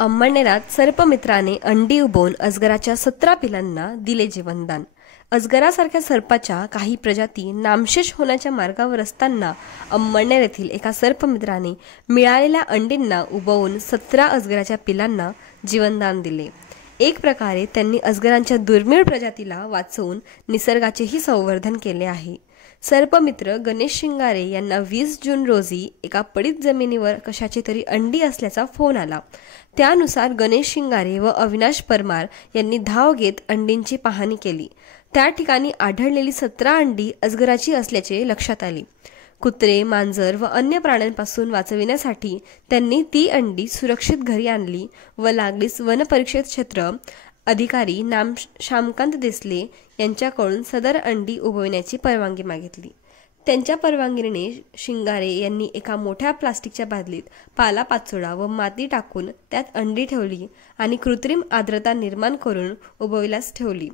अंमळनेरात सर्पमित्राने अंडी उबवून अजगराच्या 17 पिलांना दिले जीवनदान। अजगरासारख्या सर्पाच्या काही प्रजाती नामशेष होण्याच्या मार्गावर असताना अंमळनेर येथील एका सर्पमित्राने मिळालेल्या अंडींना उबवून 17 अजगराच्या पिलांना जीवनदान दिले। एक प्रकारे त्यांनी अजगरांच्या दुर्मिळ प्रजातीला वाचवून निसर्गाचेही संवर्धन केले आहे। सर्पमित्र गणेश शिंगारे यांना 20 जून रोजी एका पडीत जमिनीवर कशाची तरी अंडी असल्याचा फोन आला। त्यानुसार गणेश शिंगारे व अविनाश परमार यांनी धाव घेत अंडींची पाहणी केली। त्या ठिकाणी आढळलेली 17 अंडी अजगराची असल्याचे लक्षात आले। कुत्रे, मांजर व अन्य प्राण्यांपासून वाचविण्यासाठी त्यांनी ती अंडी सुरक्षित घरी आणली व लागलीच वनपरिक्षेत्र क्षेत्र अधिकारी श्यामकांत देसले यांच्याकडून सदर अंडी उबविण्याची परवानगी मागितली। त्यांच्या परवानगीने शिंगारे यांनी एका मोठ्या प्लास्टिकच्या बादलीत पालापाचोळा व माती टाकून त्यात अंडी ठेवली आणि कृत्रिम आर्द्रता निर्माण करून उबविल्यास ठेवली।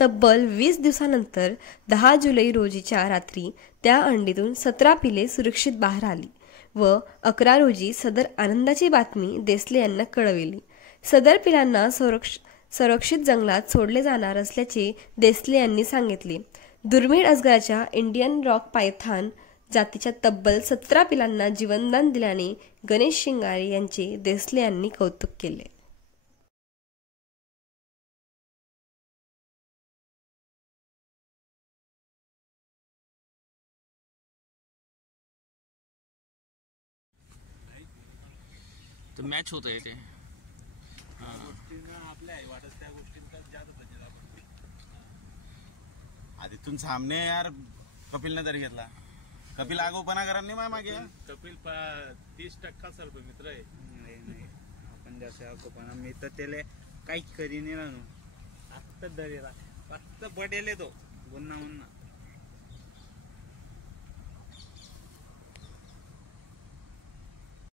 तब्बल 20 दिवसानंतर 10 जुलै रोजीच्या रात्री त्या अंडीतून 17 पिले सुरक्षित बाहेर आली व 11 रोजी सदर आनंदाची बातमी देसले यांना कळविली। सदर पिलांना संरक्षित जंगलात सोडले जाणार असल्याचे देसले यांनी सांगितले। दुर्मिळ अजगराच्या इंडियन रॉक पायथॉन जातीच्या तब्बल 17 पिलांना जीवनदान दिल्याने गणेश शिंगारे यांचे देसले यांनी कौतुक केले। तो मॅच होत आहे ते आधीतून सामने यार कपिलने तरी घेतला। कपिल आगोपणा करा नाही मागे। कपिल 30% सर्प मित्र आहे। नाही आपण जसे आगोपणा मी तर त्याला काहीच करी नाही ना आता दरेला फक्त पटेल तो गुन्हा